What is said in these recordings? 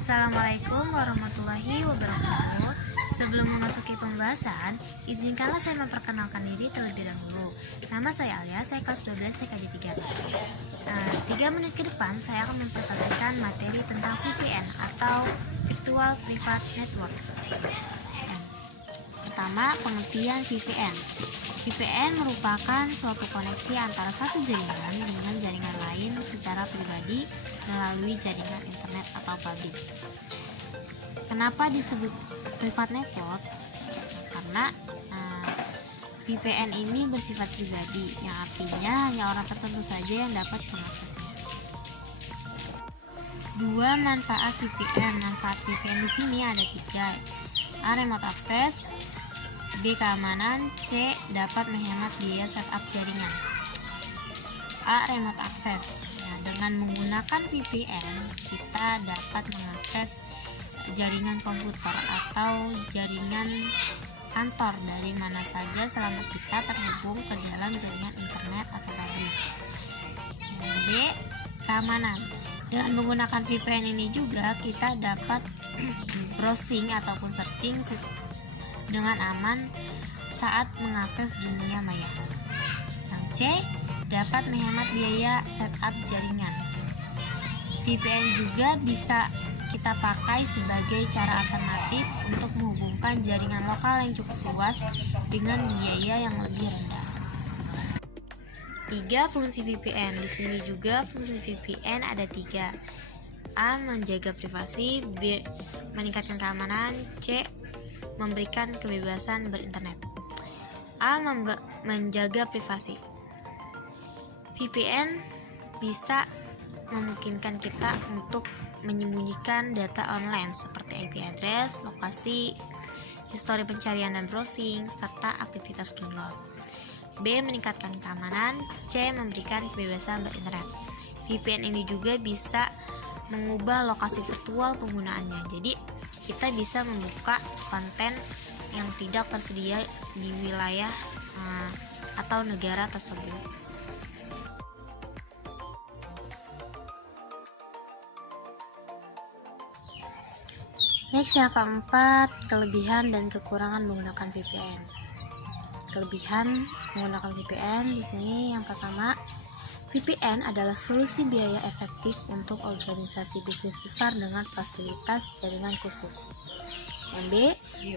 Assalamualaikum warahmatullahi wabarakatuh. Sebelum memasuki pembahasan, izinkanlah saya memperkenalkan diri terlebih dahulu. Nama saya Alia, saya kelas 12 TKJ 3. 3 menit ke depan saya akan mempresentasikan materi tentang VPN atau Virtual Private Network. Pertama, pengertian VPN. VPN merupakan suatu koneksi antara satu jaringan dengan jaringan lain secara pribadi melalui jaringan internet atau publik. Kenapa disebut private network? Karena VPN ini bersifat pribadi, yang artinya hanya orang tertentu saja yang dapat mengaksesnya. 2. Manfaat VPN. Manfaat VPN di sini ada 3. A. Remote access. B. Keamanan. C. Dapat menghemat biaya setup jaringan. A. Remote access. Dengan menggunakan VPN, kita dapat mengakses jaringan komputer atau jaringan kantor dari mana saja selama kita terhubung ke dalam jaringan internet atau publik. B. Keamanan. Dengan menggunakan VPN ini juga kita dapat browsing ataupun searching dengan aman saat mengakses dunia maya. Yang C. Dapat menghemat biaya setup jaringan. VPN juga bisa kita pakai sebagai cara alternatif untuk menghubungkan jaringan lokal yang cukup luas dengan biaya yang lebih rendah. 3. Fungsi VPN. Di sini juga fungsi VPN ada 3. A. Menjaga privasi. B. Meningkatkan keamanan. C. Memberikan kebebasan berinternet. A. Menjaga privasi. VPN bisa memungkinkan kita untuk menyembunyikan data online seperti IP address, lokasi, histori pencarian dan browsing, serta aktivitas download. B. Meningkatkan keamanan. C. Memberikan kebebasan berinternet. VPN ini juga bisa mengubah lokasi virtual penggunaannya. Jadi, kita bisa membuka konten yang tidak tersedia di wilayah atau negara tersebut. Next, yang keempat, kelebihan dan kekurangan menggunakan VPN. Kelebihan menggunakan VPN di sini yang pertama, VPN adalah solusi biaya efektif untuk organisasi bisnis besar dengan fasilitas jaringan khusus. Yang B,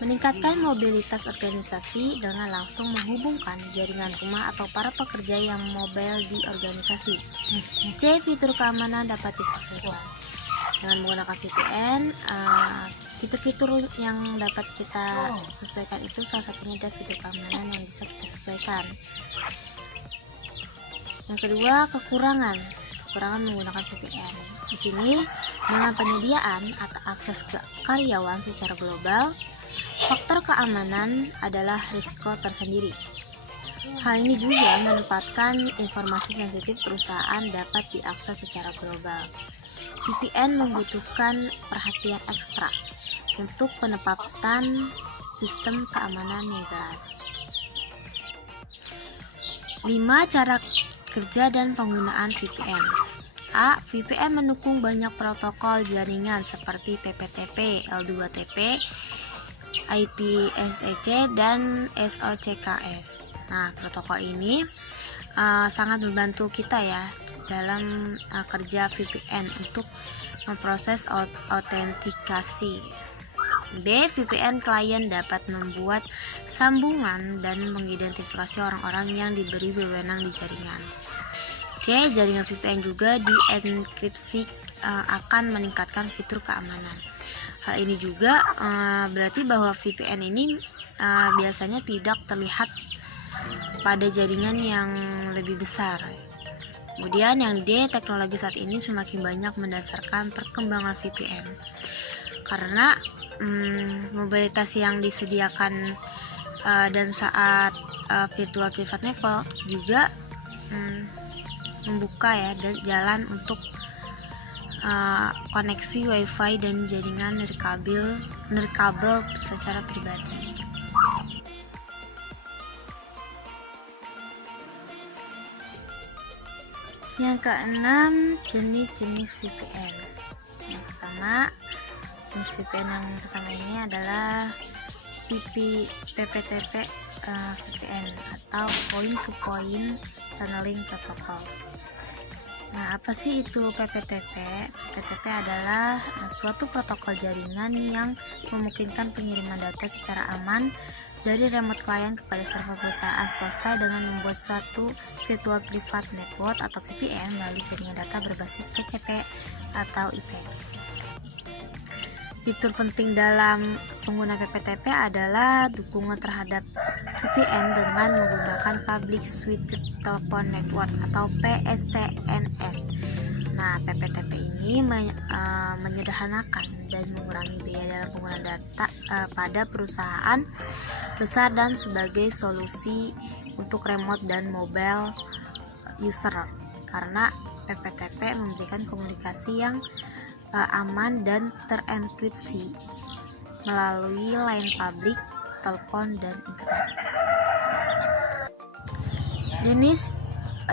meningkatkan mobilitas organisasi dengan langsung menghubungkan jaringan rumah atau para pekerja yang mobile di organisasi. C, fitur keamanan dapat disesuaikan. Dengan menggunakan VPN, fitur-fitur yang dapat kita sesuaikan itu salah satunya ada fitur keamanan yang bisa kita sesuaikan. Yang kedua, kekurangan menggunakan VPN. Di sini, dengan penyediaan atau akses ke karyawan secara global, faktor keamanan adalah risiko tersendiri. Hal ini juga menempatkan informasi sensitif perusahaan dapat diakses secara global. VPN membutuhkan perhatian ekstra untuk penempatan sistem keamanan yang jelas. 5. Cara kerja dan penggunaan VPN. A. VPN mendukung banyak protokol jaringan seperti PPTP, L2TP, IPsec, dan SOCKS. Nah, protokol ini sangat membantu kita ya dalam kerja VPN untuk memproses autentikasi. B. VPN klien dapat membuat sambungan dan mengidentifikasi orang-orang yang diberi wewenang di jaringan. C. Jaringan VPN juga dienkripsi akan meningkatkan fitur keamanan. Hal ini juga berarti bahwa VPN ini biasanya tidak terlihat pada jaringan yang lebih besar. Kemudian yang D, teknologi saat ini semakin banyak mendasarkan perkembangan VPN karena mobilitas yang disediakan dan saat virtual private network juga membuka ya dan jalan untuk koneksi WiFi dan jaringan nirkabel secara pribadi. Yang keenam, jenis-jenis VPN. Yang pertama, jenis VPN yang pertama ini adalah PPTP VPN atau Point to Point Tunneling Protocol. Nah, apa sih itu PPTP? PPTP adalah suatu protokol jaringan yang memungkinkan pengiriman data secara aman dari remote client kepada server perusahaan swasta dengan membuat suatu virtual private network atau VPN melalui jaringan data berbasis TCP atau IP. Fitur penting dalam penggunaan PPTP adalah dukungan terhadap VPN dengan menggunakan Public Switched Telephone Network atau PSTNS. Nah, PPTP ini menyederhanakan dan mengurangi biaya dalam penggunaan data pada perusahaan besar dan sebagai solusi untuk remote dan mobile user, karena PPTP memberikan komunikasi yang aman dan terenkripsi melalui line publik, telepon, dan internet.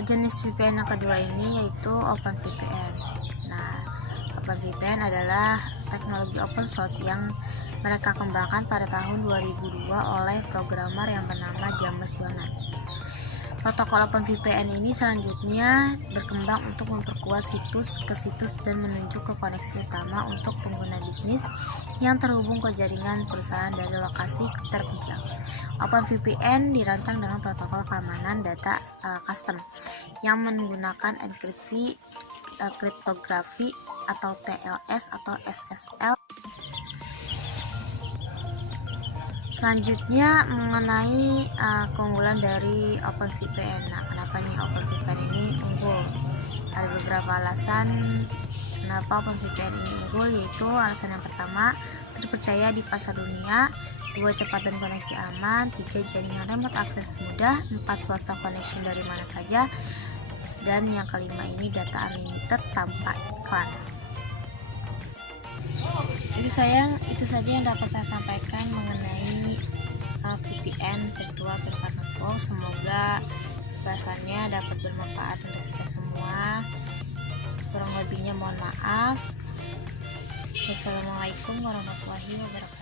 Jenis VPN yang kedua ini yaitu OpenVPN. Nah, OpenVPN adalah teknologi open source yang mereka kembangkan pada tahun 2002 oleh programmer yang bernama James Yonan. Protokol OpenVPN ini selanjutnya berkembang untuk memperkuat situs ke situs dan menunjuk ke koneksi utama untuk pengguna bisnis yang terhubung ke jaringan perusahaan dari lokasi terpencil. OpenVPN dirancang dengan protokol keamanan data custom yang menggunakan enkripsi, kriptografi atau TLS atau SSL. Selanjutnya mengenai keunggulan dari OpenVPN. Nah, kenapa nih OpenVPN ini unggul? Ada beberapa alasan kenapa OpenVPN ini unggul, yaitu alasan yang pertama, terpercaya di pasar dunia, 2 cepat dan koneksi aman, 3 jaringan remote akses mudah, 4 swasta connection dari mana saja, dan yang kelima ini data unlimited tanpa iklan. Itu saja yang dapat saya sampaikan mengenai VPN, Virtual Private Network. Semoga bahasannya dapat bermanfaat untuk kita semua. Kurang lebihnya mohon maaf. Wassalamualaikum warahmatullahi wabarakatuh.